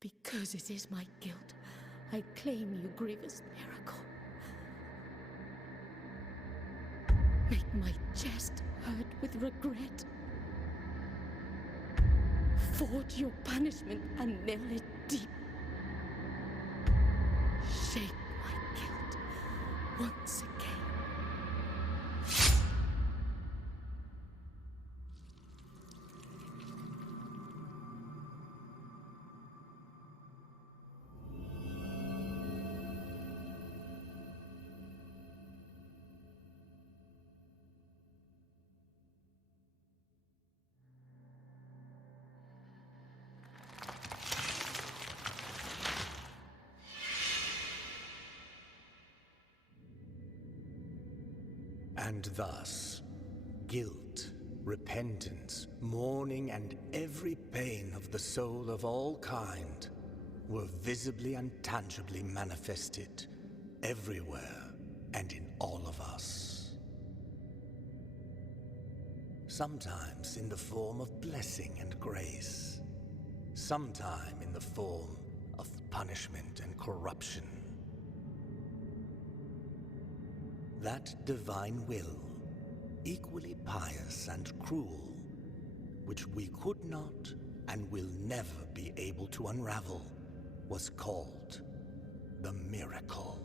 Because it is my guilt, I claim you, grievous miracle. Make my chest hurt with regret. Forge your punishment and nail it deep. Shape my guilt once again. And thus, guilt, repentance, mourning, and every pain of the soul of all kind were visibly and tangibly manifested everywhere and in all of us. Sometimes in the form of blessing and grace, sometime in the form of punishment and corruption. That divine will, equally pious and cruel, which we could not and will never be able to unravel, was called the miracle.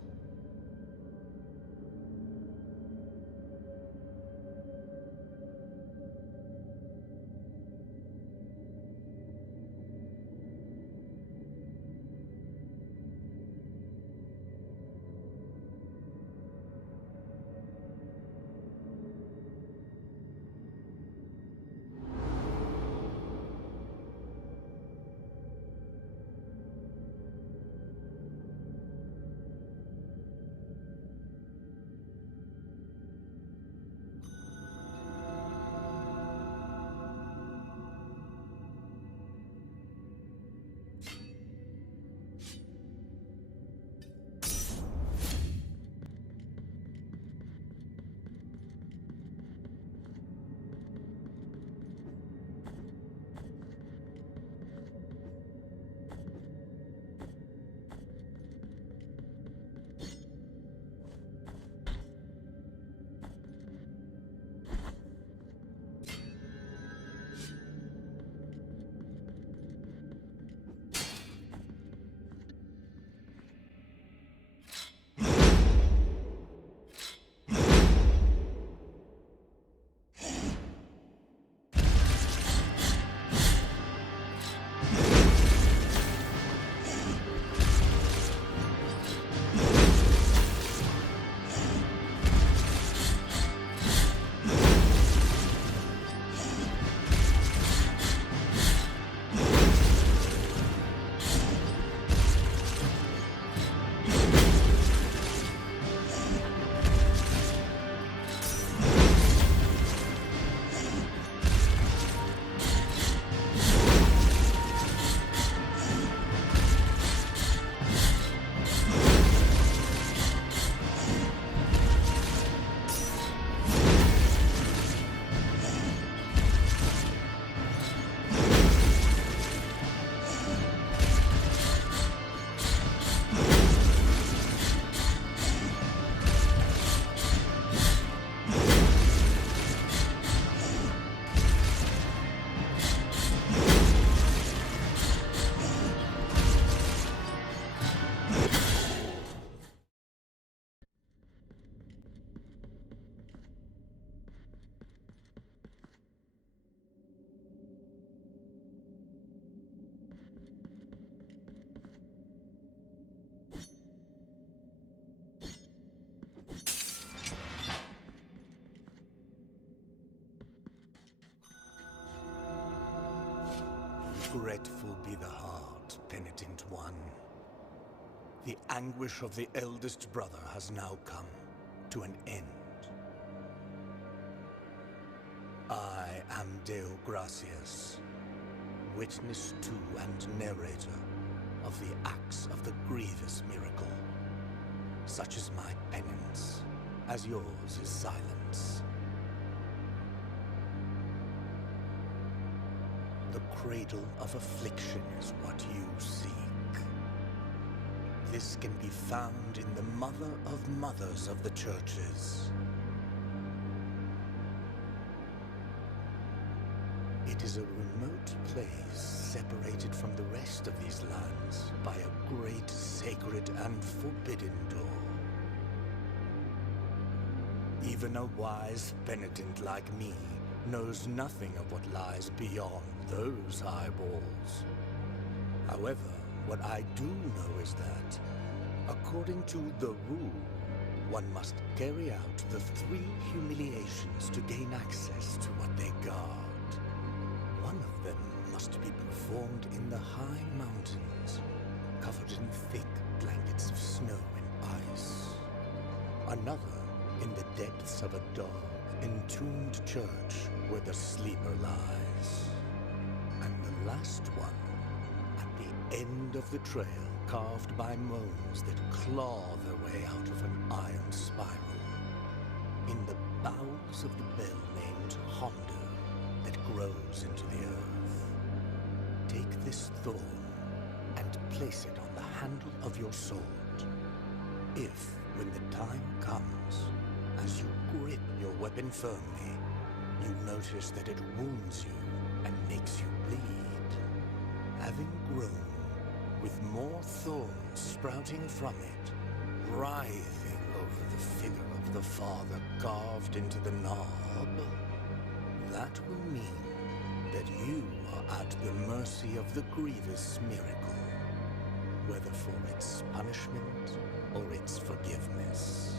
Regretful be the heart, penitent one. The anguish of the eldest brother has now come to an end. I am Deo Gracias, witness to and narrator of the acts of the grievous miracle. Such is my penance, as yours is silence. the cradle of affliction is what you seek. This can be found in the Mother of Mothers of the Churches. It is a remote place separated from the rest of these lands by a great sacred and forbidden door. Even a wise penitent like me knows nothing of what lies beyond those high walls. However, what I do know is that, according to the rule, one must carry out the 3 humiliations to gain access to what they guard. One of them must be performed in the high mountains, covered in thick blankets of snow and ice. Another in the depths of a dark, entombed church where the sleeper lies. And the last one at the end of the trail, carved by moans that claw their way out of an iron spiral, in the bowels of the bell named Honda that grows into the earth. Take this thorn and place it on the handle of your sword. If, when the time comes, as you grip your weapon firmly, you notice that it wounds you and makes you bleed, having grown with more thorns sprouting from it, writhing over the figure of the Father carved into the knob, that will mean that you are at the mercy of the grievous miracle, whether for its punishment or its forgiveness.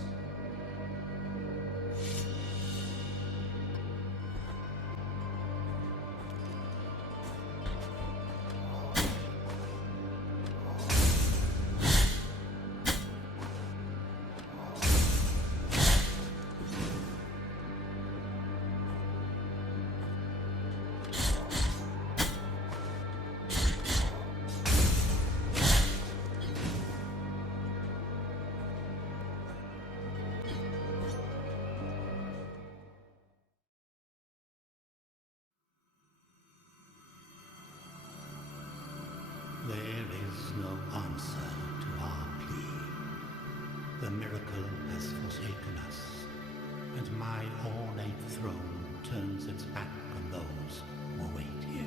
There is no answer to our plea. The miracle has forsaken us, and my ornate throne turns its back on those who await here.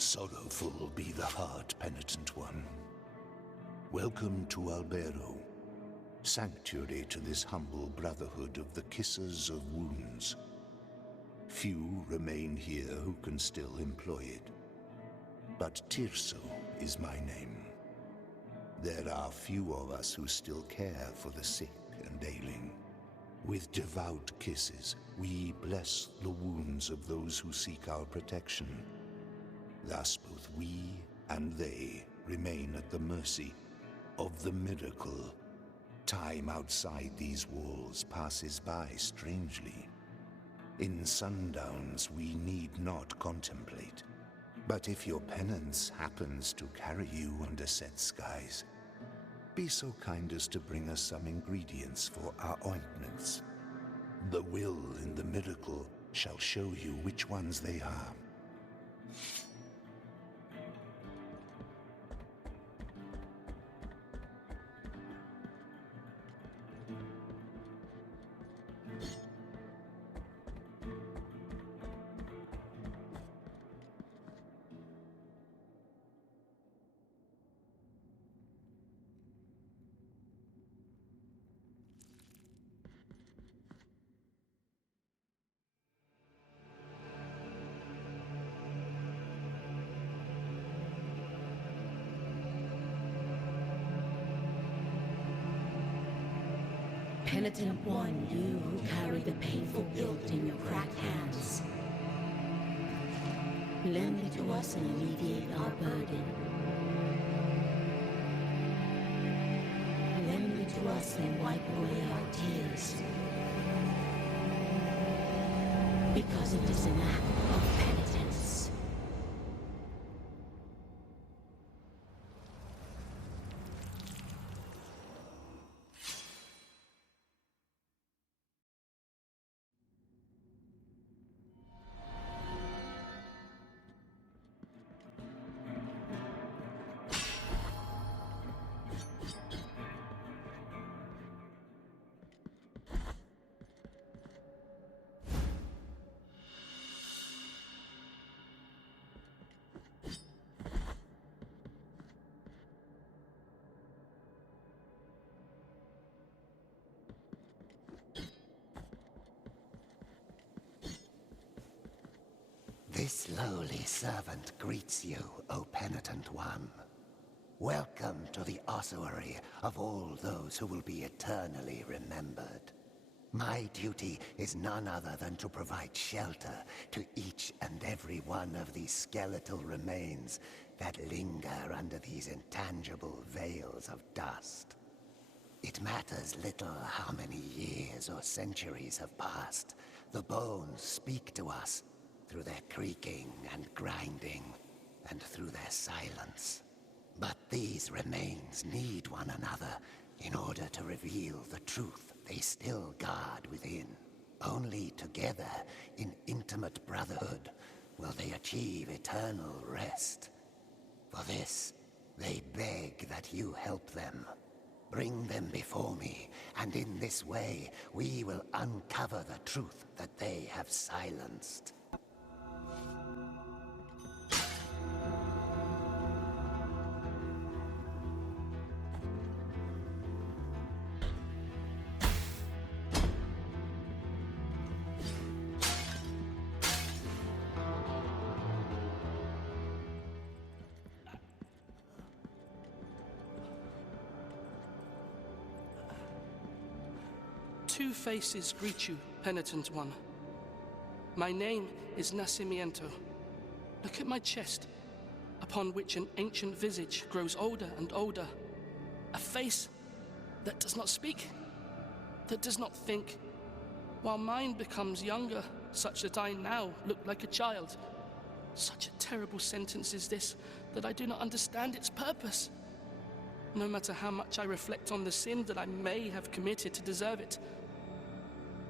Sorrowful be the heart, penitent one. Welcome to Albero, sanctuary to this humble brotherhood of the Kissers of Wounds. Few remain here who can still employ it, but Tirso is my name. There are few of us who still care for the sick and ailing. With devout kisses, we bless the wounds of those who seek our protection. Thus both we and they remain at the mercy of the miracle. Time outside these walls passes by strangely. In sundowns we need not contemplate. But if your penance happens to carry you under set skies, be so kind as to bring us some ingredients for our ointments. The will in the miracle shall show you which ones they are. Penitent one, you who carry the painful guilt in your cracked hands, lend it to us and alleviate our burden. us then wipe away our tears. Because it is an act of penitence. This lowly servant greets you, O penitent one. Welcome to the ossuary of all those who will be eternally remembered. My duty is none other than to provide shelter to each and every one of these skeletal remains that linger under these intangible veils of dust. It matters little how many years or centuries have passed. The bones speak to us through their creaking and grinding, and through their silence. But these remains need one another in order to reveal the truth they still guard within. Only together, in intimate brotherhood, will they achieve eternal rest. For this, they beg that you help them. Bring them before me, and in this way, we will uncover the truth that they have silenced. Two faces greet you, penitent one. My name is Nacimiento. Look at my chest, upon which an ancient visage grows older and older. A face that does not speak, that does not think, while mine becomes younger, such that I now look like a child. Such a terrible sentence is this, that I do not understand its purpose. No matter how much I reflect on the sin that I may have committed to deserve it,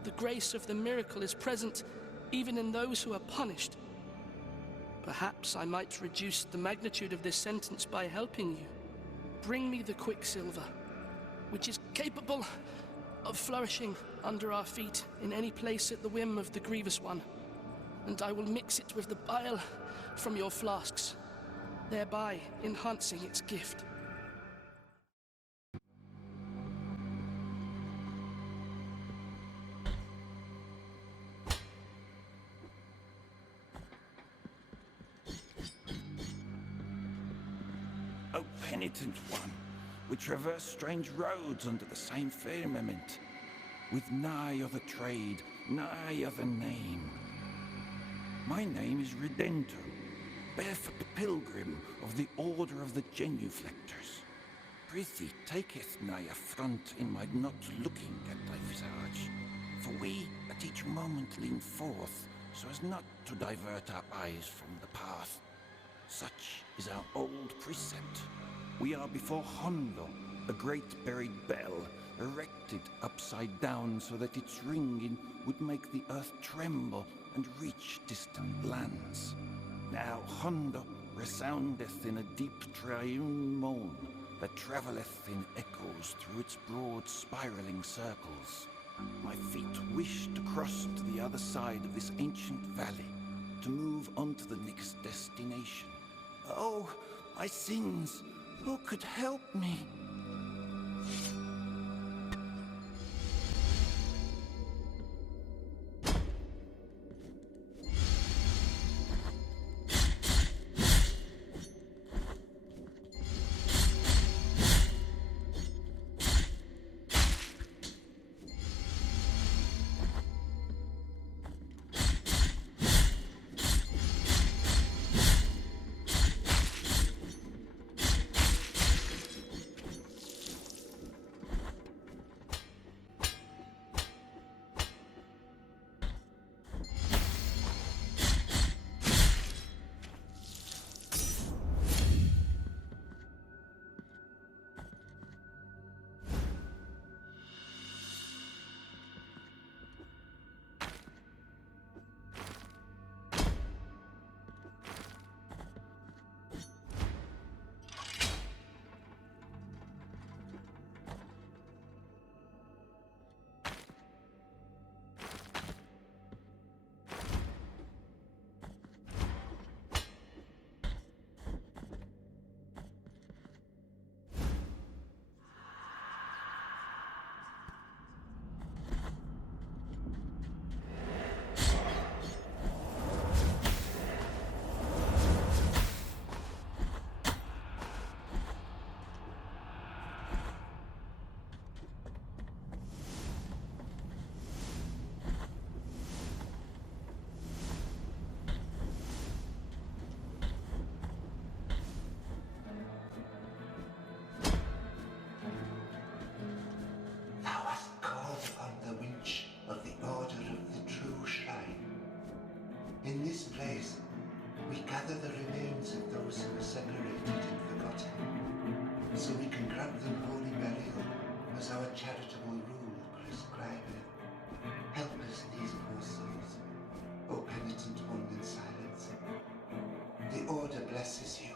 the grace of the miracle is present even in those who are punished. Perhaps I might reduce the magnitude of this sentence by helping you. Bring me the quicksilver, which is capable of flourishing under our feet in any place at the whim of the grievous one, and I will mix it with the bile from your flasks, thereby enhancing its gift. O penitent one, we traverse strange roads under the same firmament, with nigh other trade, nigh other name. My name is Redento, barefoot pilgrim of the Order of the Genuflectors. Prithee, taketh nigh affront in my not looking at thy visage, for we at each moment lean forth, so as not to divert our eyes from the path. Such is our old precept. We are before Hondo, a great buried bell, erected upside down so that its ringing would make the earth tremble and reach distant lands. Now Hondo resoundeth in a deep triune moan that travelleth in echoes through its broad spiraling circles. My feet wish to cross to the other side of this ancient valley, to move on to the next destination. Oh, my sins! Who could help me? gather the remains of those who were separated and forgotten, so we can grant them holy burial as our charitable rule prescribeth. Help us, these poor souls, O penitent one in silence. The Order blesses you.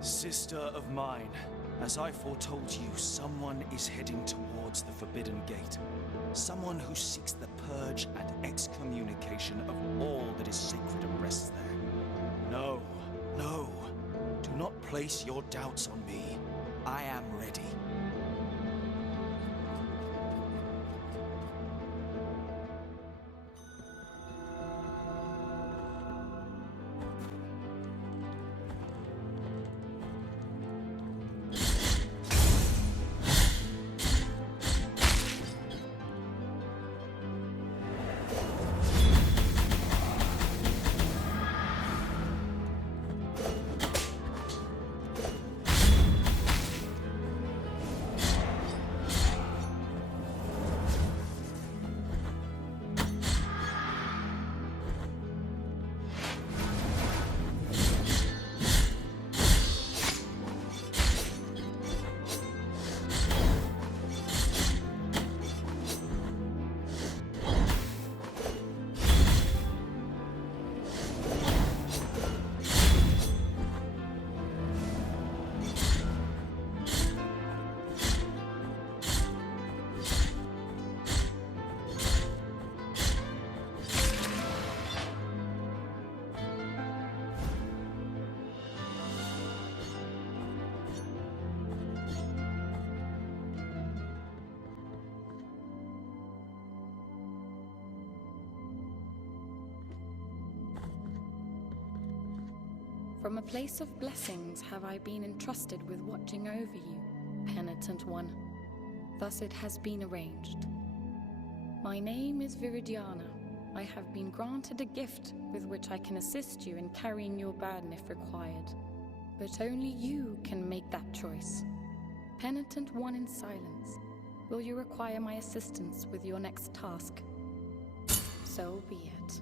Sister of mine, as I foretold you, someone is heading towards the Forbidden Gate. Someone who seeks the purge and excommunication of all that is sacred and rests there. No, no, do not place your doubts on me. I am ready. From a place of blessings have I been entrusted with watching over you, penitent one. Thus it has been arranged. My name is Viridiana. I have been granted a gift with which I can assist you in carrying your burden if required. But only you can make that choice. Penitent one in silence, will you require my assistance with your next task? So be it.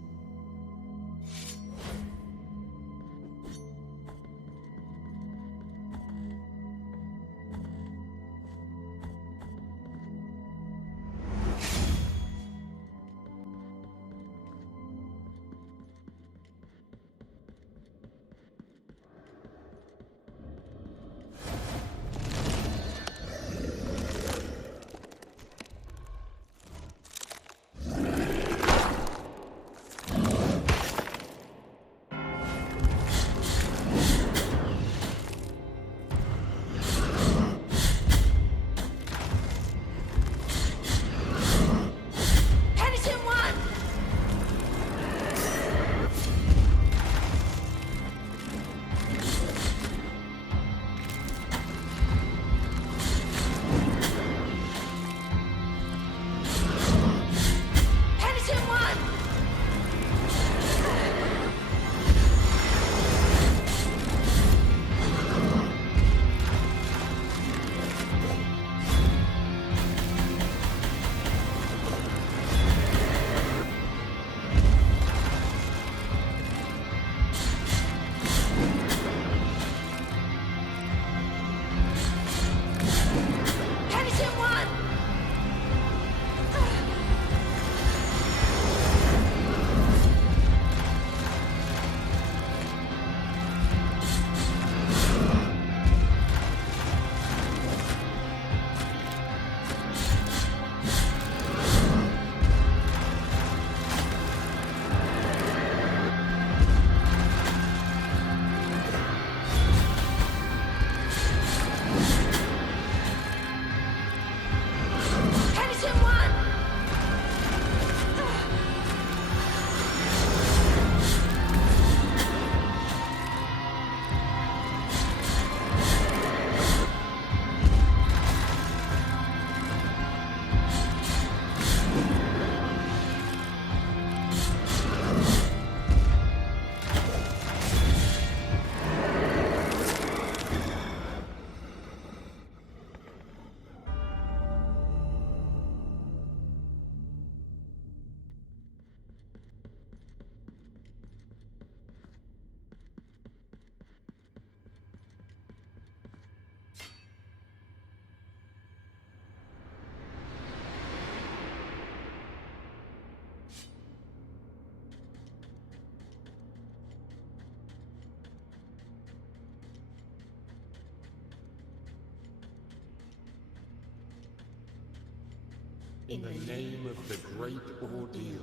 in the name of the great ordeal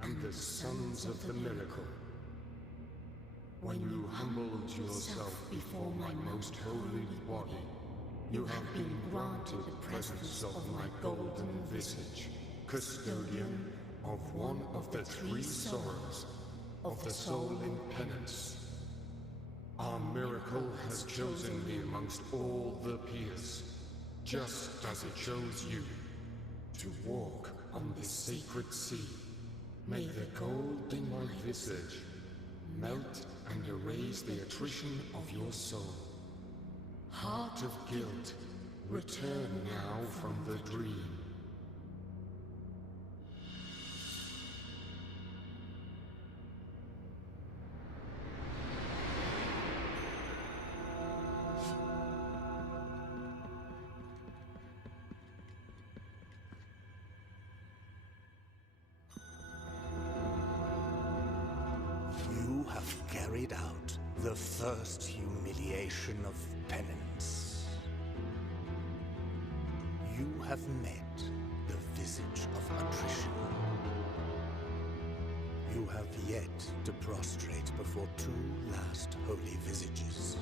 and the sons of the miracle. When you humbled yourself before my most holy body, you have been granted the presence of my golden visage, custodian of one of the three sorrows of the soul in penance. Our miracle has chosen me amongst all the peers, just as it chose you, to walk on this sacred sea. May the gold in my visage melt and erase the attrition of your soul. Heart of guilt, return now from the dream. You have carried out the first humiliation of penance. You have met the visage of attrition. You have yet to prostrate before two last holy visages.